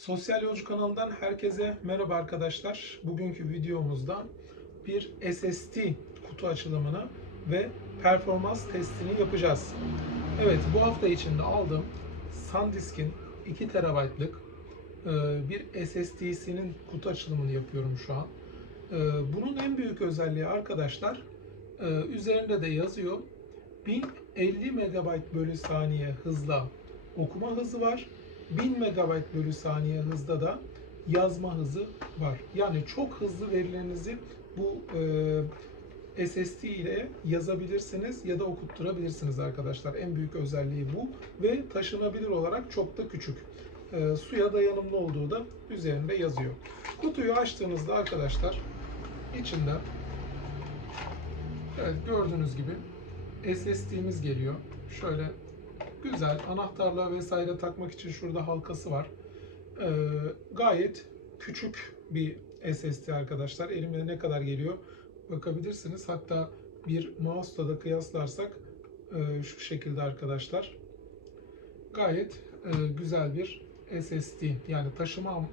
Sosyal Yolcu kanalından herkese merhaba arkadaşlar. Bugünkü videomuzda bir SSD kutu açılımını ve performans testini yapacağız. Evet bu hafta içinde aldığım SanDisk'in 2 TB'lık e, bir SSD'sinin kutu açılımını yapıyorum şu an. E, Bunun en büyük özelliği arkadaşlar e, üzerinde de yazıyor 1050 MB bölü saniye hızla okuma hızı var. 1000 MB bölü saniye hızda da yazma hızı var. Yani çok hızlı verilerinizi bu e, SSD ile yazabilirsiniz ya da okutturabilirsiniz arkadaşlar. En büyük özelliği bu ve taşınabilir olarak çok da küçük. E, suya dayanımlı olduğu da üzerinde yazıyor. Kutuyu açtığınızda arkadaşlar içinde evet gördüğünüz gibi SSD'miz geliyor. Şöyle güzel anahtarlığa vesaire takmak için şurada halkası var. Ee, gayet küçük bir SSD arkadaşlar. Elime ne kadar geliyor bakabilirsiniz. Hatta bir mouse'la da kıyaslarsak e, şu şekilde arkadaşlar. Gayet e, güzel bir SSD. Yani taşıma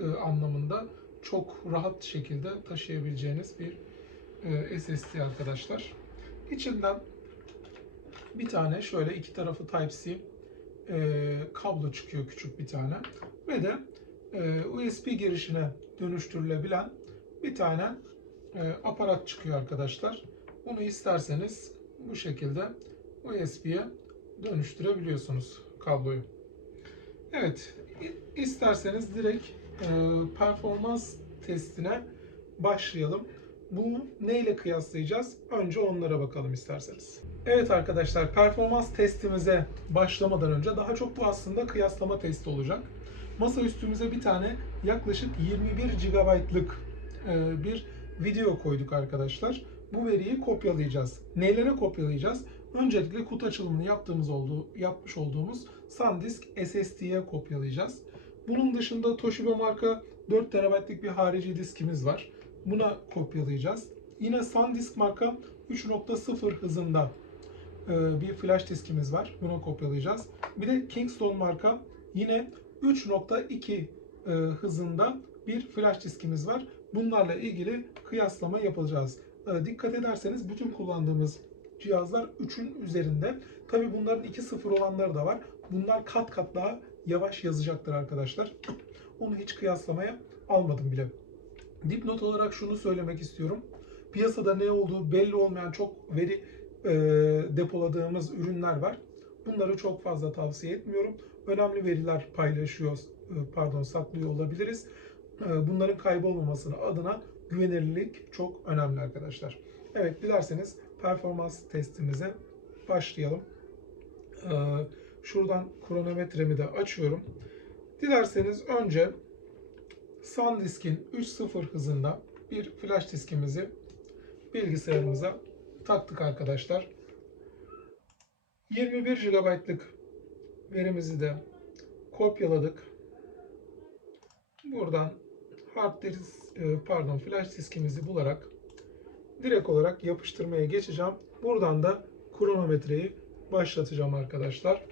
e, anlamında çok rahat şekilde taşıyabileceğiniz bir e, SSD arkadaşlar. İçinden bir tane şöyle iki tarafı Type-C e, kablo çıkıyor küçük bir tane ve de e, USB girişine dönüştürülebilen bir tane e, aparat çıkıyor arkadaşlar. Bunu isterseniz bu şekilde USB'ye dönüştürebiliyorsunuz kabloyu. Evet, isterseniz direkt e, performans testine başlayalım. Bunu neyle kıyaslayacağız? Önce onlara bakalım isterseniz. Evet arkadaşlar performans testimize başlamadan önce daha çok bu aslında kıyaslama testi olacak. Masa üstümüze bir tane yaklaşık 21 GB'lık e, bir video koyduk arkadaşlar. Bu veriyi kopyalayacağız. Nelere kopyalayacağız? Öncelikle kutu açılımını yaptığımız olduğu, yapmış olduğumuz SanDisk SSD'ye kopyalayacağız. Bunun dışında Toshiba marka 4 TB'lik bir harici diskimiz var. Buna kopyalayacağız. Yine SanDisk marka 3.0 hızında bir flash diskimiz var. Buna kopyalayacağız. Bir de Kingston marka yine 3.2 e, hızında bir flash diskimiz var. Bunlarla ilgili kıyaslama yapacağız. E, Dikkat ederseniz bütün kullandığımız cihazlar 3'ün üzerinde. Tabi bunların 2.0 olanları da var. Bunlar kat kat daha yavaş yazacaktır arkadaşlar. Onu hiç kıyaslamaya almadım bile. Dipnot olarak şunu söylemek istiyorum. Piyasada ne olduğu belli olmayan çok veri e, depoladığımız ürünler var. Bunları çok fazla tavsiye etmiyorum. Önemli veriler paylaşıyor, e, pardon saklıyor olabiliriz. E, bunların kaybolmamasını adına güvenilirlik çok önemli arkadaşlar. Evet dilerseniz performans testimize başlayalım. E, şuradan kronometremi de açıyorum. Dilerseniz önce SanDisk'in 3.0 hızında bir flash diskimizi bilgisayarımıza taktık arkadaşlar. 21 GB'lık verimizi de kopyaladık. Buradan hard disk e, pardon flash diskimizi bularak direkt olarak yapıştırmaya geçeceğim. Buradan da kronometreyi başlatacağım arkadaşlar.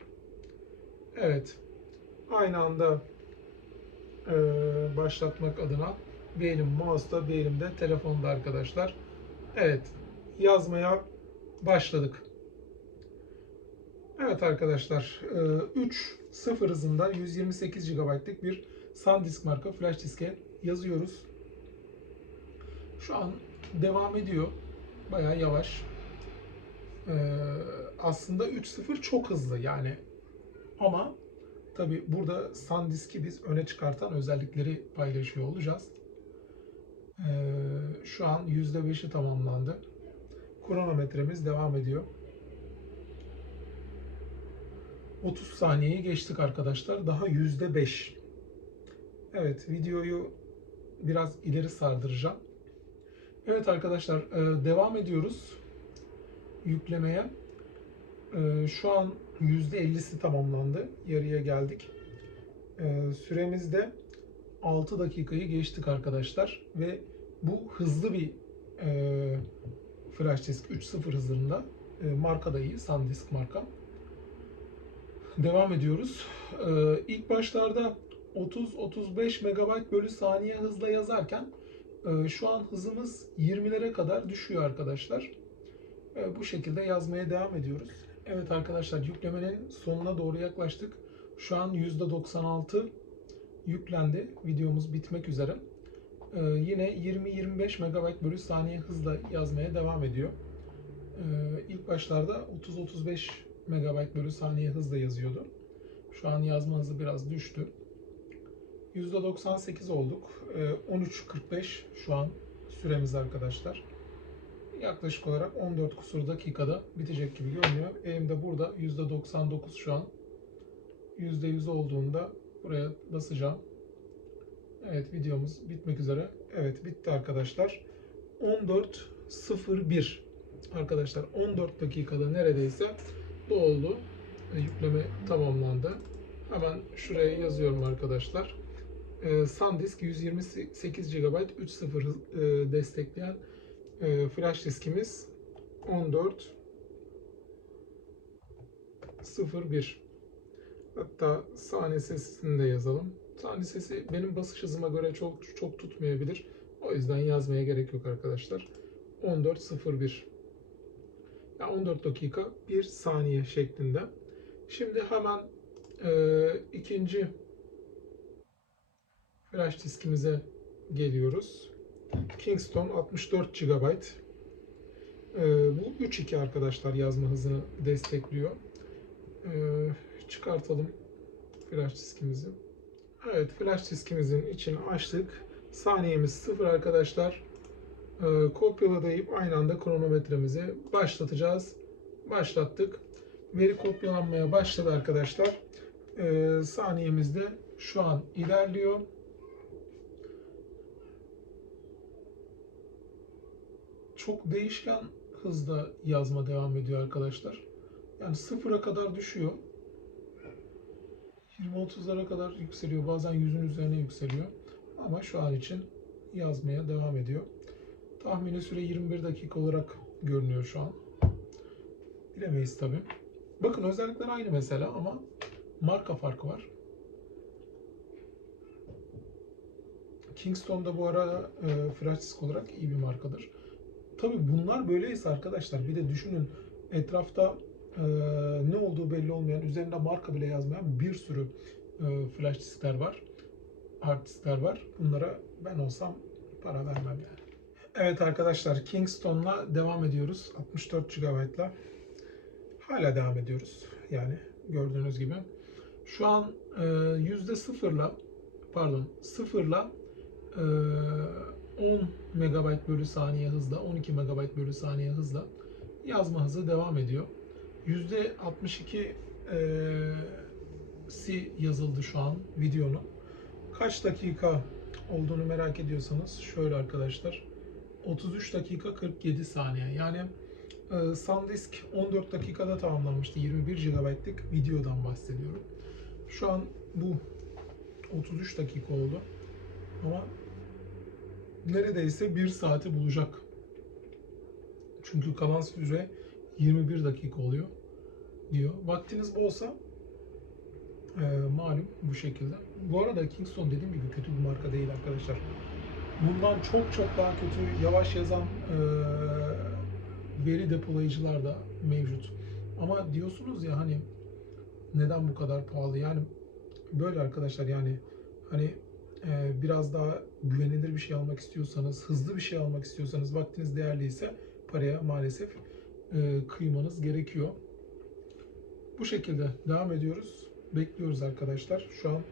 Evet. Aynı anda e, başlatmak adına bir elim mouse'da bir elimde telefonda arkadaşlar. Evet yazmaya başladık. Evet arkadaşlar 3.0 hızında 128 GB'lık bir SanDisk marka flash diske yazıyoruz. Şu an devam ediyor. Bayağı yavaş. Ee, aslında 3.0 çok hızlı yani ama tabi burada SanDisk'i biz öne çıkartan özellikleri paylaşıyor olacağız. Ee, şu an %5'i tamamlandı. Kronometremiz devam ediyor. 30 saniyeyi geçtik arkadaşlar. Daha %5. Evet videoyu biraz ileri sardıracağım. Evet arkadaşlar e, devam ediyoruz yüklemeye. E, Şu an %50'si tamamlandı. Yarıya geldik. E, Süremiz de 6 dakikayı geçtik arkadaşlar ve bu hızlı bir flash disk 3.0 hızında. E, marka da iyi. SanDisk marka. Devam ediyoruz. Ee, ilk başlarda 30-35 MB bölü saniye hızla yazarken e, şu an hızımız 20'lere kadar düşüyor arkadaşlar. E, bu şekilde yazmaya devam ediyoruz. Evet arkadaşlar yüklemenin sonuna doğru yaklaştık. Şu an %96 yüklendi. Videomuz bitmek üzere. E, yine 20-25 MB bölü saniye hızla yazmaya devam ediyor. E, ilk başlarda 30-35 MB bölü saniye hızla yazıyordu. Şu an yazma hızı biraz düştü. %98 olduk. Ee, 13.45 şu an süremiz arkadaşlar. Yaklaşık olarak 14 kusur dakikada bitecek gibi görünüyor. Elimde burada %99 şu an. %100 olduğunda buraya basacağım. Evet videomuz bitmek üzere. Evet bitti arkadaşlar. 14.01 arkadaşlar 14 dakikada neredeyse. E, Yükleme tamamlandı. Hemen şuraya yazıyorum arkadaşlar. E, SanDisk 128 GB 3.0 hız- e, destekleyen e, flash diskimiz 14.01 Hatta saniye sesini de yazalım. Saniye sesi benim basış hızıma göre çok çok tutmayabilir. O yüzden yazmaya gerek yok arkadaşlar. 14.01 yani 14 dakika 1 saniye şeklinde. Şimdi hemen e, ikinci flash diskimize geliyoruz. Kingston 64 GB. E, bu 3.2 arkadaşlar yazma hızını destekliyor. E, çıkartalım flash diskimizi. Evet flash diskimizin içini açtık. Saniyemiz 0 arkadaşlar. E, kopyala aynı anda kronometremizi başlatacağız. Başlattık. Veri kopyalanmaya başladı arkadaşlar. E, saniyemiz de şu an ilerliyor. Çok değişken hızda yazma devam ediyor arkadaşlar. Yani sıfıra kadar düşüyor. 20-30'lara kadar yükseliyor. Bazen yüzün üzerine yükseliyor. Ama şu an için yazmaya devam ediyor. Tahmini süre 21 dakika olarak görünüyor şu an. Bilemeyiz tabi. Bakın özellikler aynı mesela ama marka farkı var. Kingston da bu ara e, flash disk olarak iyi bir markadır. Tabi bunlar böyleyse arkadaşlar bir de düşünün etrafta e, ne olduğu belli olmayan üzerinde marka bile yazmayan bir sürü e, flash diskler var. Hard diskler var. Bunlara ben olsam para vermem yani. Evet arkadaşlar Kingston'la devam ediyoruz. 64 GB'la. Hala devam ediyoruz. Yani gördüğünüz gibi. Şu an e, yüzde sıfırla pardon sıfırla e, 10 MB bölü saniye hızla 12 MB bölü saniye hızla yazma hızı devam ediyor. Yüzde 62 e, si yazıldı şu an videonun. Kaç dakika olduğunu merak ediyorsanız şöyle arkadaşlar. 33 dakika 47 saniye. Yani e, SanDisk 14 dakikada tamamlanmıştı. 21 GB'lık videodan bahsediyorum. Şu an bu 33 dakika oldu. Ama neredeyse 1 saati bulacak. Çünkü kalan süre 21 dakika oluyor diyor. Vaktiniz bolsa e, malum bu şekilde. Bu arada Kingston dediğim gibi kötü bir marka değil arkadaşlar. Bundan çok çok daha kötü yavaş yazan e, veri depolayıcılar da mevcut. Ama diyorsunuz ya hani neden bu kadar pahalı? Yani böyle arkadaşlar yani hani e, biraz daha güvenilir bir şey almak istiyorsanız, hızlı bir şey almak istiyorsanız, vaktiniz değerliyse paraya maalesef e, kıymanız gerekiyor. Bu şekilde devam ediyoruz. Bekliyoruz arkadaşlar. Şu an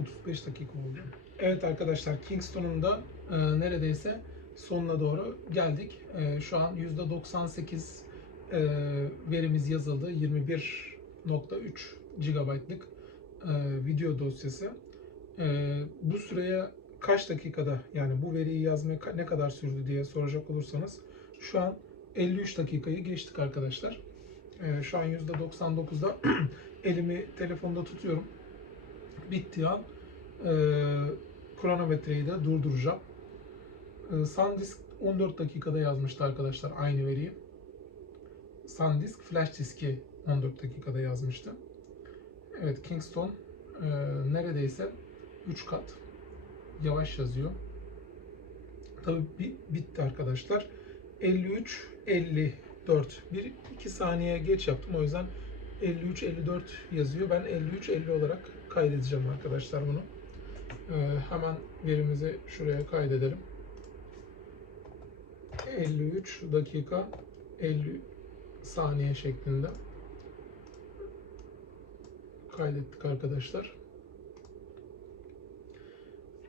35 dakika oldu. Evet arkadaşlar Kingston'un da e, neredeyse sonuna doğru geldik. E, şu an %98 e, verimiz yazıldı. 21.3 GB'lık e, video dosyası. E, bu süreye kaç dakikada yani bu veriyi yazmaya ne kadar sürdü diye soracak olursanız şu an 53 dakikayı geçtik arkadaşlar. E, şu an %99'da elimi telefonda tutuyorum. Bittiği an e, kronometreyi de durduracağım. E, SanDisk 14 dakikada yazmıştı arkadaşlar aynı veriyi. SanDisk flash diski 14 dakikada yazmıştı. Evet Kingston e, neredeyse 3 kat yavaş yazıyor. Tabii bi- bitti arkadaşlar. 53 54 bir iki saniye geç yaptım o yüzden 53 54 yazıyor. Ben 53 50 olarak kaydedeceğim arkadaşlar bunu. Ee, hemen verimizi şuraya kaydedelim. 53 dakika 50 saniye şeklinde kaydettik arkadaşlar.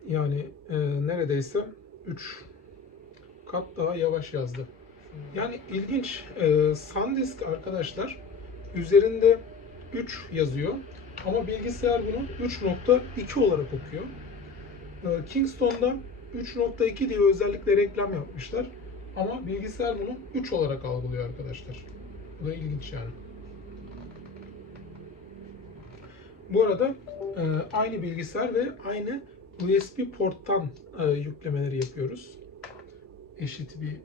Yani e, neredeyse 3 kat daha yavaş yazdı. Yani ilginç. E, SanDisk arkadaşlar üzerinde 3 yazıyor ama bilgisayar bunu 3.2 olarak okuyor. E, Kingston'da 3.2 diye özellikle reklam yapmışlar. Ama bilgisayar bunu 3 olarak algılıyor arkadaşlar. Bu da ilginç yani. Bu arada e, aynı bilgisayar ve aynı USB porttan e, yüklemeleri yapıyoruz. Eşit bir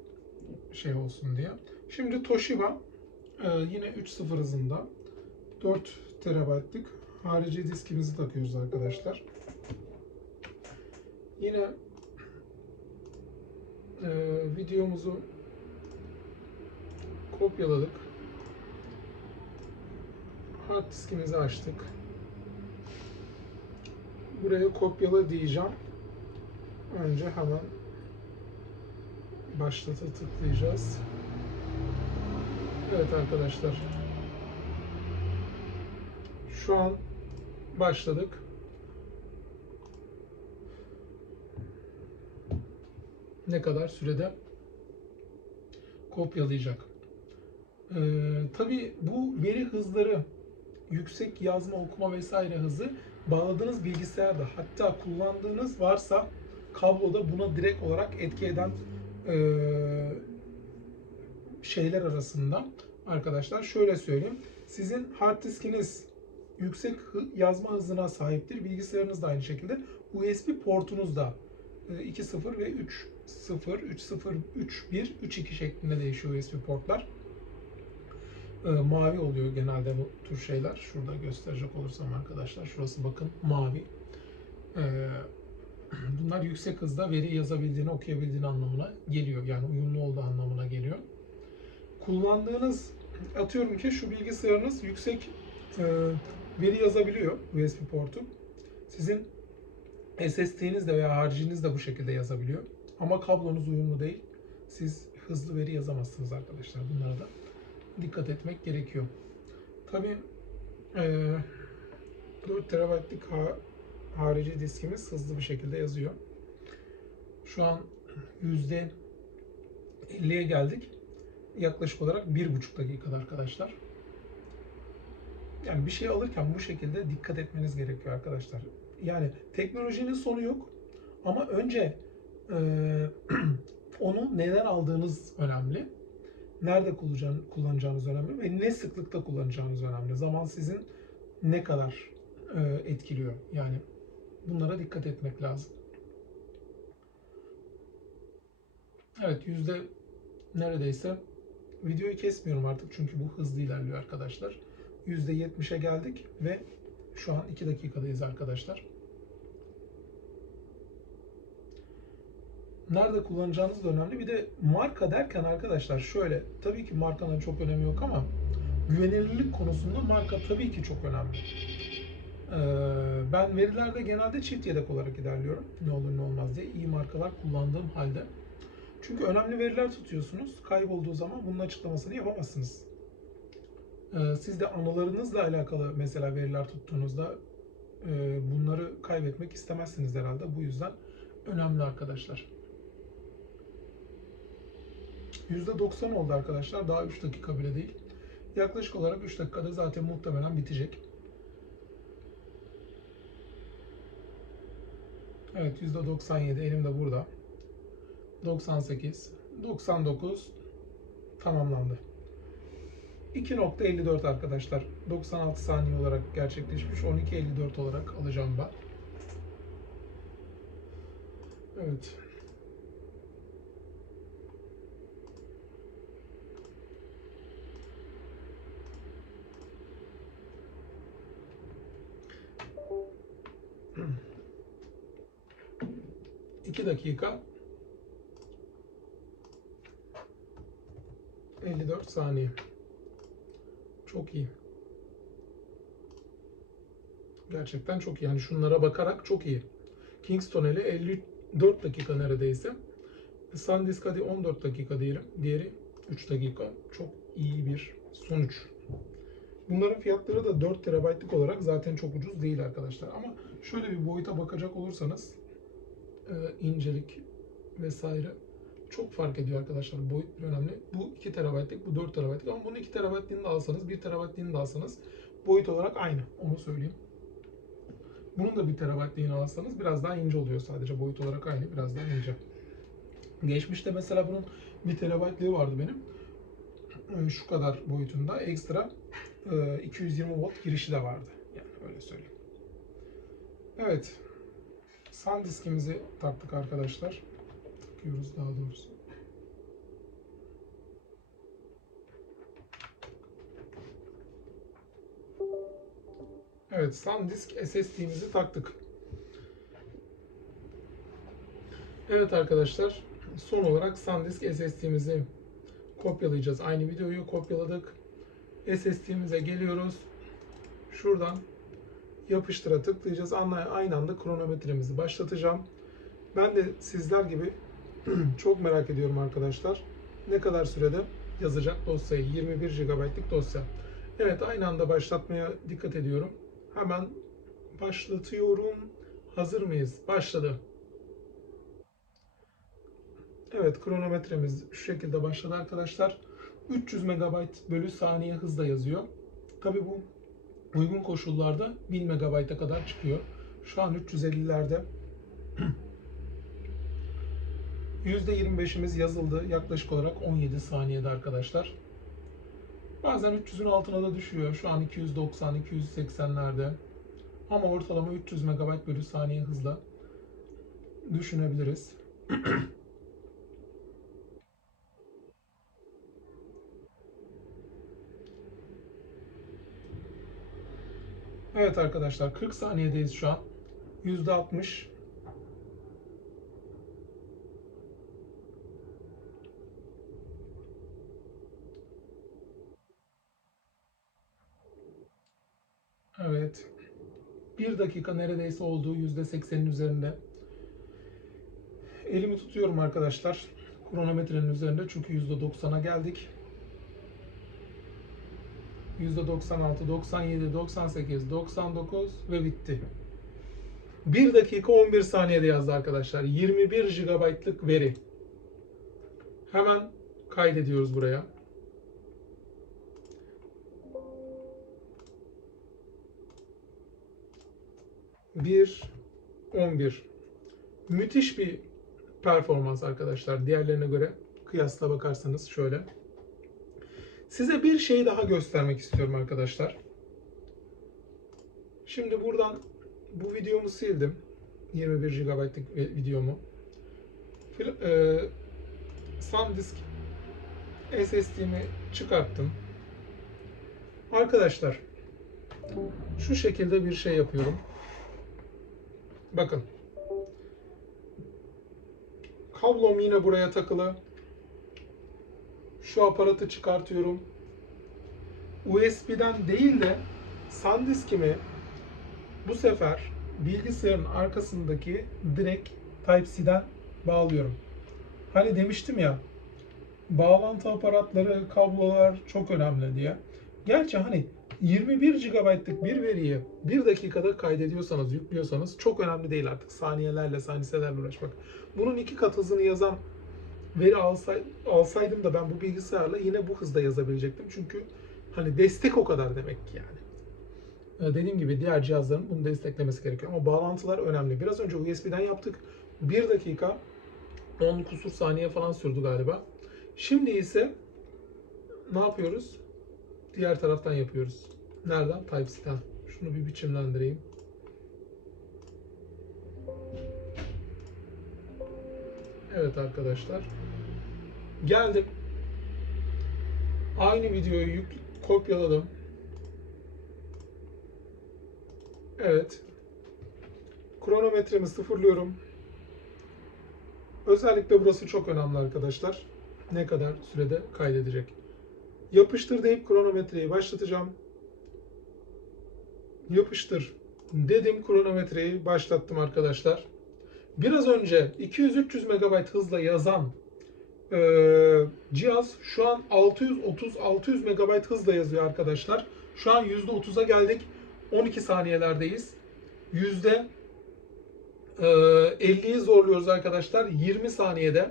şey olsun diye. Şimdi Toshiba e, yine 3.0 hızında 4 TB'lık harici diskimizi takıyoruz arkadaşlar. Yine e, videomuzu kopyaladık. Hard diskimizi açtık. Buraya kopyala diyeceğim. Önce hemen başlata tıklayacağız. Evet arkadaşlar. Şu an başladık. Ne kadar sürede kopyalayacak. Ee, tabii bu veri hızları yüksek yazma, okuma vesaire hızı bağladığınız bilgisayarda hatta kullandığınız varsa kabloda buna direkt olarak etki eden e, şeyler arasında arkadaşlar şöyle söyleyeyim. Sizin hard diskiniz yüksek yazma hızına sahiptir. Bilgisayarınız da aynı şekilde. USB portunuz da e, 2.0 ve 3.0, 3.0, 3.1, 3.2 şeklinde değişiyor USB portlar. E, mavi oluyor genelde bu tür şeyler. Şurada gösterecek olursam arkadaşlar. Şurası bakın mavi. E, bunlar yüksek hızda veri yazabildiğini, okuyabildiğini anlamına geliyor. Yani uyumlu olduğu anlamına geliyor. Kullandığınız, atıyorum ki şu bilgisayarınız yüksek e, veri yazabiliyor USB portu. Sizin SSD'niz de veya hariciniz de bu şekilde yazabiliyor. Ama kablonuz uyumlu değil. Siz hızlı veri yazamazsınız arkadaşlar. Bunlara da dikkat etmek gerekiyor. Tabii e, 4 TB'lik harici diskimiz hızlı bir şekilde yazıyor. Şu an %50'ye geldik. Yaklaşık olarak 1,5 dakikada arkadaşlar. Yani bir şey alırken bu şekilde dikkat etmeniz gerekiyor arkadaşlar. Yani teknolojinin sonu yok. Ama önce e, onu neden aldığınız önemli. Nerede kullanacağınız, önemli ve ne sıklıkta kullanacağınız önemli. Zaman sizin ne kadar e, etkiliyor. Yani bunlara dikkat etmek lazım. Evet yüzde neredeyse videoyu kesmiyorum artık çünkü bu hızlı ilerliyor arkadaşlar. Yüzde 70'e geldik ve şu an 2 dakikadayız arkadaşlar. Nerede kullanacağınız da önemli. Bir de marka derken arkadaşlar şöyle, tabii ki markanın çok önemi yok ama güvenilirlik konusunda marka tabii ki çok önemli. Ee, ben verilerde genelde çift yedek olarak ilerliyorum. Ne olur ne olmaz diye iyi markalar kullandığım halde. Çünkü önemli veriler tutuyorsunuz. Kaybolduğu zaman bunun açıklamasını yapamazsınız. Ee, Siz de anılarınızla alakalı mesela veriler tuttuğunuzda e, bunları kaybetmek istemezsiniz herhalde. Bu yüzden önemli arkadaşlar. %90 oldu arkadaşlar. Daha 3 dakika bile değil. Yaklaşık olarak 3 dakikada zaten muhtemelen bitecek. Evet %97 elim de burada. 98, 99 tamamlandı. 2.54 arkadaşlar. 96 saniye olarak gerçekleşmiş. 12.54 olarak alacağım ben. Evet. 2 dakika 54 saniye. Çok iyi. Gerçekten çok iyi. Yani şunlara bakarak çok iyi. Kingston eli 54 dakika neredeyse. SanDisk hadi 14 dakika diyelim. Diğeri 3 dakika. Çok iyi bir sonuç. Bunların fiyatları da 4 TB'lık olarak zaten çok ucuz değil arkadaşlar. Ama şöyle bir boyuta bakacak olursanız incelik vesaire çok fark ediyor arkadaşlar. Boyut önemli. Bu 2 TB'lık, bu 4 TB'lık ama bunu 2 TB'liğini de alsanız, 1 TB'liğini de alsanız boyut olarak aynı. Onu söyleyeyim. Bunun da 1 TB'liğini alsanız biraz daha ince oluyor sadece. Boyut olarak aynı, biraz daha ince. Geçmişte mesela bunun 1 TB'lığı vardı benim. E, Şu kadar boyutunda ekstra e, 220 volt girişi de vardı. Yani öyle söyleyeyim. Evet. SanDisk'imizi taktık arkadaşlar. Takıyoruz daha doğrusu. Evet, SanDisk SSD'mizi taktık. Evet arkadaşlar, son olarak SanDisk SSD'mizi kopyalayacağız. Aynı videoyu kopyaladık. SSD'mize geliyoruz. Şuradan yapıştıra tıklayacağız. Aynı anda kronometremizi başlatacağım. Ben de sizler gibi çok merak ediyorum arkadaşlar. Ne kadar sürede yazacak dosyayı? 21 GB'lık dosya. Evet aynı anda başlatmaya dikkat ediyorum. Hemen başlatıyorum. Hazır mıyız? Başladı. Evet kronometremiz şu şekilde başladı arkadaşlar. 300 MB bölü saniye hızla yazıyor. Tabi bu uygun koşullarda 1000 MB'a kadar çıkıyor. Şu an 350'lerde. %25'imiz yazıldı. Yaklaşık olarak 17 saniyede arkadaşlar. Bazen 300'ün altına da düşüyor. Şu an 290, 280'lerde. Ama ortalama 300 MB bölü saniye hızla düşünebiliriz. Evet arkadaşlar 40 saniyedeyiz şu an. %60 Evet. 1 dakika neredeyse olduğu %80'in üzerinde. Elimi tutuyorum arkadaşlar. Kronometrenin üzerinde çünkü %90'a geldik. %96, 97, 98, 99 ve bitti. 1 dakika 11 saniyede yazdı arkadaşlar. 21 GB'lık veri. Hemen kaydediyoruz buraya. Bir 11. Müthiş bir performans arkadaşlar. Diğerlerine göre kıyasla bakarsanız şöyle. Size bir şey daha göstermek istiyorum arkadaşlar. Şimdi buradan bu videomu sildim. 21 GB'lık videomu. E, SanDisk SSD'mi çıkarttım. Arkadaşlar şu şekilde bir şey yapıyorum. Bakın. Kablom yine buraya takılı. Şu aparatı çıkartıyorum. USB'den değil de SanDisk'imi bu sefer bilgisayarın arkasındaki direkt Type-C'den bağlıyorum. Hani demiştim ya bağlantı aparatları, kablolar çok önemli diye. Gerçi hani 21 GB'lık bir veriyi 1 dakikada kaydediyorsanız, yüklüyorsanız çok önemli değil artık. Saniyelerle, saniyelerle uğraşmak. Bunun iki kat hızını yazan veri alsay, alsaydım da ben bu bilgisayarla yine bu hızda yazabilecektim. Çünkü hani destek o kadar demek ki yani. Ee, Dediğim gibi diğer cihazların bunu desteklemesi gerekiyor. Ama bağlantılar önemli. Biraz önce USB'den yaptık. 1 dakika 10 kusur saniye falan sürdü galiba. Şimdi ise ne yapıyoruz? Diğer taraftan yapıyoruz. Nereden? Type-C'den. Şunu bir biçimlendireyim. Evet arkadaşlar. Geldim. Aynı videoyu yük kopyaladım. Evet. Kronometremi sıfırlıyorum. Özellikle burası çok önemli arkadaşlar. Ne kadar sürede kaydedecek. Yapıştır deyip kronometreyi başlatacağım. Yapıştır dedim kronometreyi başlattım arkadaşlar. Biraz önce 200-300 MB hızla yazan e, cihaz şu an 630-600 MB hızla yazıyor arkadaşlar. Şu an %30'a geldik. 12 saniyelerdeyiz. Yüzde e, 50'yi zorluyoruz arkadaşlar 20 saniyede.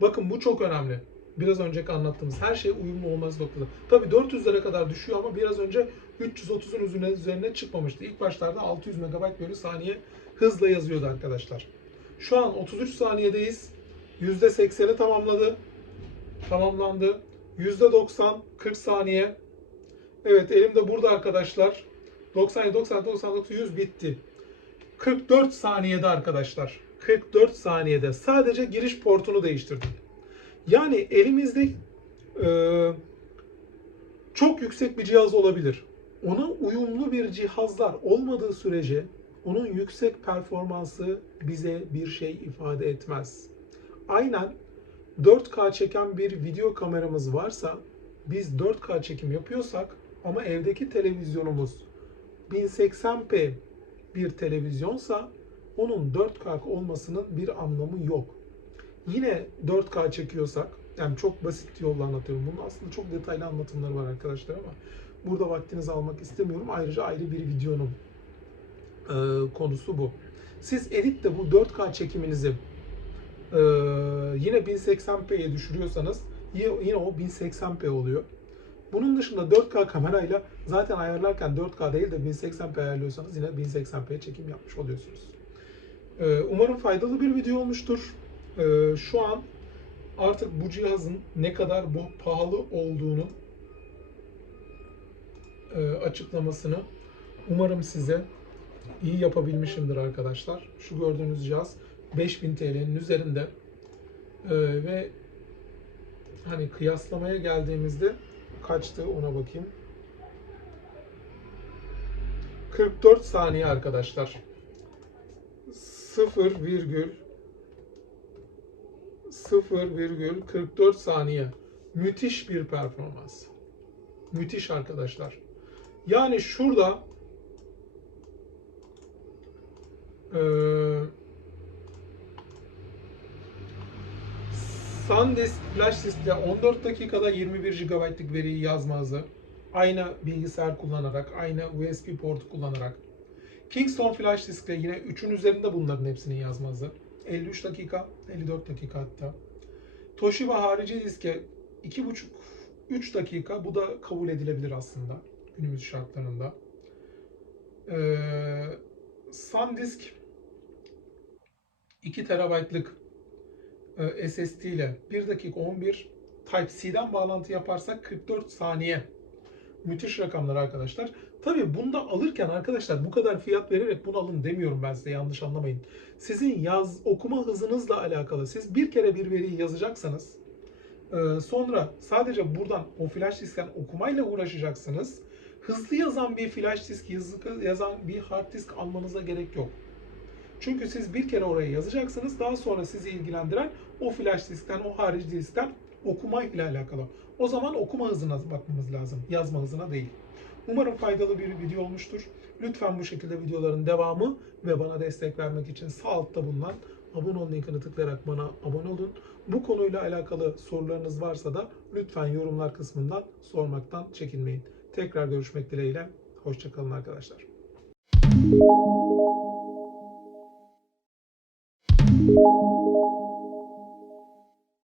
Bakın bu çok önemli. Biraz önceki anlattığımız her şey uyumlu olması noktada. Tabi 400'lere kadar düşüyor ama biraz önce 330'un üzerine, üzerine çıkmamıştı. İlk başlarda 600 MB bölü saniye hızla yazıyordu arkadaşlar. Şu an 33 saniyedeyiz. %80'i tamamladı. Tamamlandı. %90 40 saniye. Evet elimde burada arkadaşlar. 97, 90, 99, 100 bitti. 44 saniyede arkadaşlar. 44 saniyede sadece giriş portunu değiştirdim. Yani elimizde e, çok yüksek bir cihaz olabilir. Ona uyumlu bir cihazlar olmadığı sürece onun yüksek performansı bize bir şey ifade etmez. Aynen 4K çeken bir video kameramız varsa biz 4K çekim yapıyorsak ama evdeki televizyonumuz 1080p bir televizyonsa onun 4K olmasının bir anlamı yok. Yine 4K çekiyorsak, yani çok basit yolla anlatıyorum. Bunun aslında çok detaylı anlatımları var arkadaşlar ama burada vaktinizi almak istemiyorum. Ayrıca ayrı bir videonun e, konusu bu. Siz editte bu 4K çekiminizi e, yine 1080p'ye düşürüyorsanız yine, o 1080p oluyor. Bunun dışında 4K kamerayla zaten ayarlarken 4K değil de 1080p ayarlıyorsanız yine 1080p çekim yapmış oluyorsunuz. E, umarım faydalı bir video olmuştur. E, şu an artık bu cihazın ne kadar bu pahalı olduğunu e, açıklamasını umarım size iyi yapabilmişimdir arkadaşlar. Şu gördüğünüz cihaz 5000 TL'nin üzerinde Ee, ve hani kıyaslamaya geldiğimizde kaçtı ona bakayım. 44 saniye arkadaşlar. 0 virgül 0 virgül 44 saniye. Müthiş bir performans. Müthiş arkadaşlar. Yani şurada eee SanDisk flash diskle 14 dakikada 21 GB'lık veriyi yazma hızı. Aynı bilgisayar kullanarak, aynı USB portu kullanarak. Kingston flash diskle yine 3'ün üzerinde bunların hepsinin yazma hızı. 53 dakika, 54 dakika hatta. Toshiba harici diske 2,5-3 dakika. Bu da kabul edilebilir aslında günümüz şartlarında. Ee, SanDisk 2 TB'lık e, SSD ile 1 dakika 11 Type-C'den bağlantı yaparsak 44 saniye. Müthiş rakamlar arkadaşlar. Tabi bunda alırken arkadaşlar bu kadar fiyat vererek bunu alın demiyorum ben size yanlış anlamayın. Sizin yaz okuma hızınızla alakalı. Siz bir kere bir veriyi yazacaksanız e, sonra sadece buradan o flash diskten okumayla uğraşacaksınız. Hızlı yazan bir flash disk, hızlı yazan bir hard disk almanıza gerek yok. Çünkü siz bir kere oraya yazacaksınız. Daha sonra sizi ilgilendiren o flash diskten, o harici diskten okuma ile alakalı. O zaman okuma hızına bakmamız lazım. Yazma hızına değil. Umarım faydalı bir video olmuştur. Lütfen bu şekilde videoların devamı ve bana destek vermek için sağ altta bulunan abone ol linkini tıklayarak bana abone olun. Bu konuyla alakalı sorularınız varsa da lütfen yorumlar kısmından sormaktan çekinmeyin. Tekrar görüşmek dileğiyle. Hoşçakalın arkadaşlar. Thank you.